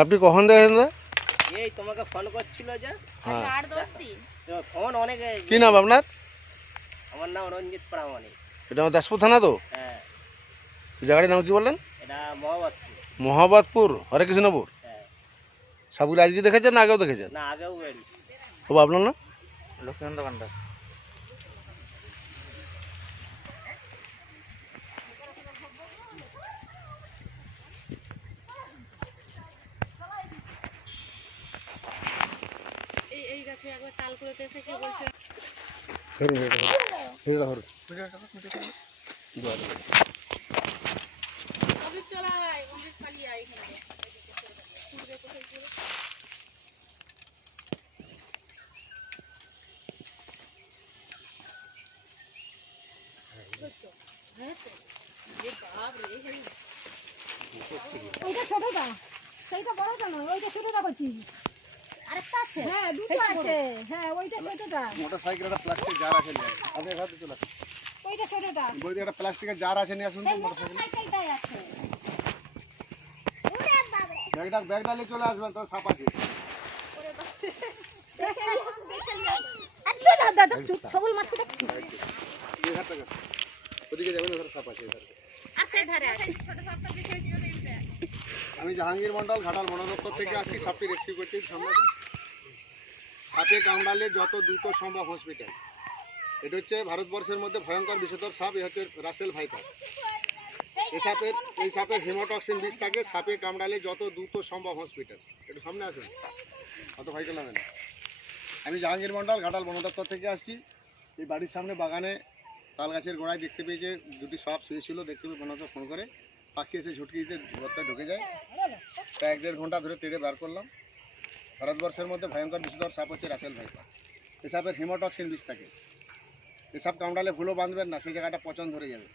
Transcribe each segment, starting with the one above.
সাপটি কখন দেখেছেন দাদা এই তোমাকে ফোন করছিল যে? হ্যাঁ। আট দশ দিন। ফোন অনেকে কি নাম আপনার? আমার নাম রঞ্জিত প্রামাণিক। এটা আমার দাসপুর থানা তো? হ্যাঁ। জায়গাটির নাম কি বললেন? এটা মহাবাদপুর। মোহাম্মদপুর হরেকৃষ্ণপুর হ্যাঁ। সাপগুলো আজকে দেখেছেন না আগেও দেখেছেন? না আগেও তবু আপনার না লক্ষ্মীকান্ত ভান্ডার গাছে একবার তাল কুড়োতে এসে কে বলছে। ধরুন এটা ধরুন ওইটা ছোটটা। সেইটা বড়টা নয় ওইটা ছোটটা বলছি। আরেকটা। আছে। হ্যাঁ দুটো আছে। হ্যাঁ ওইটা ছোটটা। মোটর সাইকেল একটা প্লাস্টিক জার আছে আপনি এখানে চলে আসুন। ওইটা ছোটটা। একটা প্লাস্টিকের জার আছে নিয়ে আসুন তো সেই মোটর মোটর সাইকেল আছে। ব্যাগটা ব্যাগটা নিয়ে চলে আসবেন তো সাপ আছে ছবল মাছ। ওদিকে যাবেন ওখানে সাপ আছে। আমি জাহাঙ্গীর মন্ডল ঘাটাল বন দপ্তর থেকে আসছি সাপটি রেস্কিউ করছি সামনে। সাপে কামড়ালে যত দ্রুত সম্ভব হসপিটাল এটা হচ্ছে ভারতবর্ষের মধ্যে ভয়ঙ্কর বিষধর সাপ, এ হচ্ছে রাসেল ভাইপার। এই সাপের এই সাপের হেমোটক্সিন বিষ থাকে, সাপে কামড়ালে যত দ্রুত সম্ভব হসপিটাল এটা সামনে আসুন। অত ভাই না। আমি জাহাঙ্গীর মন্ডল ঘাটাল বন দপ্তর থেকে আসছি। এই বাড়ির সামনে বাগানে তাল গাছের গোড়ায় দেখতে পেয়েছে, দুটি সাপ শুয়েছিল দেখতে পেয়ে বনদপ্তর ফোন করে। পাখি এসে ঝুটকি দিতে ঘরটা ঢুকে যায়। প্রায় এক দেড় ঘণ্টা ধরে তেড়ে বার করলাম। ভারতবর্ষের মধ্যে ভয়ঙ্কর বিষধর সাপ হচ্ছে রাসেল ভাইপার এই সাপের হিমোটক্সিন বিষ থাকে। এই সাপ কামড়ালে ভুলো বাঁধবেন না, সেই জায়গাটা পচন ধরে যাবে।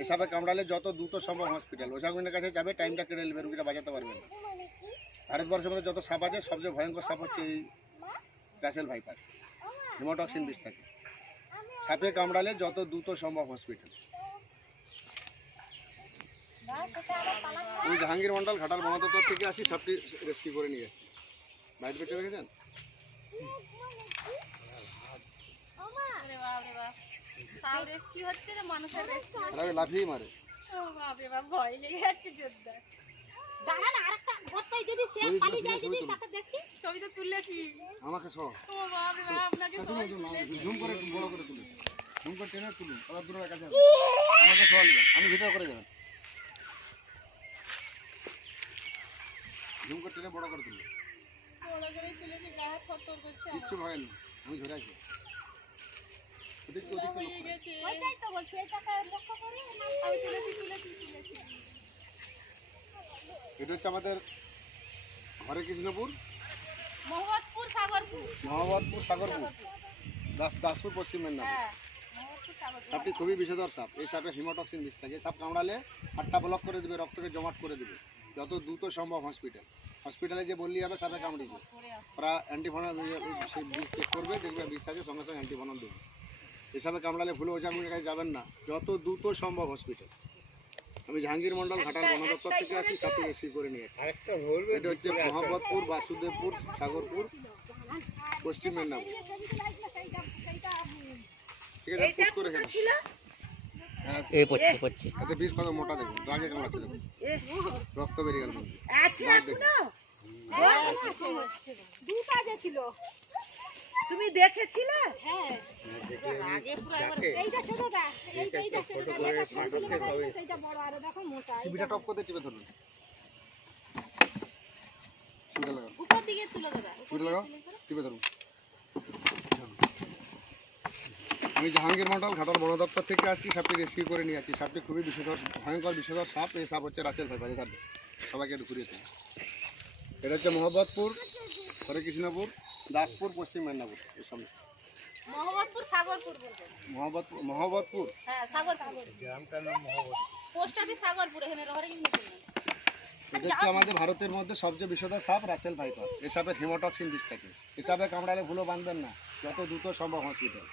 এই সাপে কামড়ালে যত দ্রুত সম্ভব হসপিটাল। ওঝাগুনের কাছে যাবে, টাইমটা কেড়ে নেবে রুগীটা বাঁচাতে পারবে না। ভারতবর্ষের মধ্যে যত সাপ আছে, সবচেয়ে ভয়ঙ্কর সাপ হচ্ছে এই রাসেল ভাইপার। হিমোটক্সিন বিষ থাকে। সাপে কামড়ালে যত দ্রুত সম্ভব হসপিটাল। আমি জাহাঙ্গীর মন্ডল ঘাটাল বন দপ্তর থেকে আসি, সাপটি রেস্কিউ করে নিয়ে যাচ্ছি। বাইরে পেটে দেখেছেন লাফিয়ে মারে। ভয় লেগে যাচ্ছে জোরদার। আরেকটা যদি সে যায় যদি তাকে দেখি। ছবি তো তুলেছি। আমাকে ও আপনাকে জুম করে বড় করে তুলুন। জুম করে টেনে তুলুন। আবার দূরে কাছে আমাকে নেবেন। আমি ভিডিও করে যাবেন। জুম করে টেনে বড় করে তুলুন। কিচ্ছু ভয় নেই আমি ধরে আছি। ওদিক ওদিক গেছে। ওইটাই তো বলছি এটাকে লক্ষ্য করে আমি তুলেছি, তুলেছি, তুলেছি। এটা হচ্ছে আমাদের হরে কৃষ্ণপুর মোহাম্মদপুর সাগরপুর। মহাবতপুর সাগরপুর। দাস দাসপুর পশ্চিম মেদিনীপুর। হ্যাঁ সাপটি খুবই বিষধর সাপ। এই সাপে হিমোটক্সিন বিষ থাকে। এই সাপ কামড়ালে হাটটা ব্লক করে দেবে রক্তকে জমাট করে দেবে। যত দ্রুত সম্ভব হসপিটাল হসপিটালে যে বললি যাবে সাপে কামড়িয়ে ওরা অ্যান্টিভনল সেই বিষ চেক করবে দেখবে বিষ আছে সঙ্গে সঙ্গে অ্যান্টিভনল দেবে। এসবে কামড়ালে ভুলে ওঝাগুনের কাছে যাবেন না। যত দ্রুত সম্ভব হসপিটাল আমি জাহাঙ্গীর মন্ডল ঘাটাল বন দপ্তর থেকে আসছি সাপটি রেসিভ করে নিয়ে এটা হচ্ছে মোহাম্মদপুর বাসুদেবপুর সাগরপুর পশ্চিম মেদিনীপুর। ঠিক আছে পুশ করে এই পড়ছে পড়ছে। এতে বিষ কত? মোটা দেখুন। রাগে কামড়াচ্ছে দেখুন। রক্ত বেরিয়ে গেল। আছে মার দুটা যে ছিল। তুমি দেখেছিলে? হ্যাঁ। আগে পুরো একবার এইটা ছোটটা এইটা এইটা ছোটটা সেইটা বড় আর দেখো মোটা সিবিটা টপ করতে টিপে ধরুন। সিবিটা লাগাও। উপর দিকে তুলে দাদা। উপর লাগাও। টিপে ধরুন। আমি জাহাঙ্গীর মন্ডল ঘাটাল বন দপ্তর থেকে আসছি সাপটি রেস্কিউ করে নিয়ে যাচ্ছি। সাপটি খুবই বিষধর ভয়ঙ্কর বিষধর সাপ। এই সাপ হচ্ছে রাসেল ভাই বাড়ি সবাইকে একটু ঘুরিয়ে দিন এটা হচ্ছে মোহাম্মদপুর হরে কৃষ্ণপুর দাসপুর পশ্চিম মেদিনীপুর এই সামনে। মোহাম্মদপুর হ্যাঁ সাগরপুর গ্রামটার নাম মহাবত পোস্ট অফিস সাগরপুর এখানে রহরে কিন্তু এটা হচ্ছে আমাদের ভারতের মধ্যে সবচেয়ে বিষধর সাপ রাসেল ভাইপার এই সাপের হিমোটক্সিন বিষ থাকে। এই সাপে কামড়ালে ভুলো বাঁধবেন না। যত দ্রুত সম্ভব হসপিটাল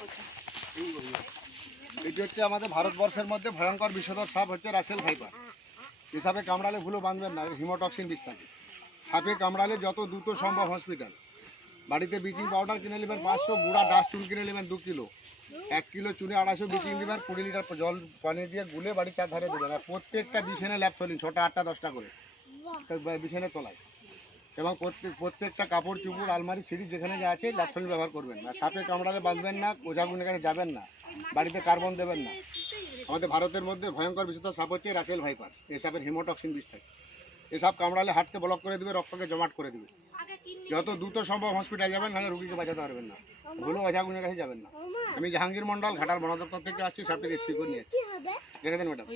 করছে এটি হচ্ছে আমাদের ভারতবর্ষের মধ্যে ভয়ঙ্কর বিষধর সাপ হচ্ছে রাসেল ভাইপার এই সাপে কামড়ালে ভুলো বাঁধবেন না, হিমোটক্সিন বিষ থাকে সাপে কামড়ালে যত দ্রুত সম্ভব হসপিটাল বাড়িতে ব্লিচিং পাউডার কিনে নেবেন পাঁচশো গুঁড়া ডাস্ট চুন কিনে নেবেন দু কিলো। এক কিলো চুনে আড়াইশো ব্লিচিং দেবেন কুড়ি লিটার জল পানি দিয়ে গুলে বাড়ির চার ধারে দেবেন। আর প্রত্যেকটা বিছানে ল্যাপ তোলেন ছটা আটটা দশটা করে। বিছানে তোলায়। এবং প্রত্যেক প্রত্যেকটা কাপড় চুপড় আলমারি সিঁড়ি যেখানে যা আছে ল্যাপথলিন ব্যবহার করবেন। না সাপে কামড়ালে বাঁধবেন না ওঝাগুন এখানে যাবেন না বাড়িতে কার্বন দেবেন না। আমাদের ভারতের মধ্যে ভয়ঙ্কর বিষধর সাপ হচ্ছে রাসেল ভাইপার। এই সাপের হিমোটক্সিন বিষ থাকে। এই সাপ কামড়ালে হাটকে ব্লক করে দেবে রক্তকে জমাট করে দিবে। যত দ্রুত সম্ভব হসপিটাল যাবেন, নাহলে রুগীকে বাঁচাতে পারবেন না। ভুলো অজাগুনের কাছে যাবেন না। আমি জাহাঙ্গীর মন্ডল ঘাটাল বন দপ্তর থেকে আসছি সাপটি রেস্কিউ নিয়ে। রেখে দেন ম্যাডাম।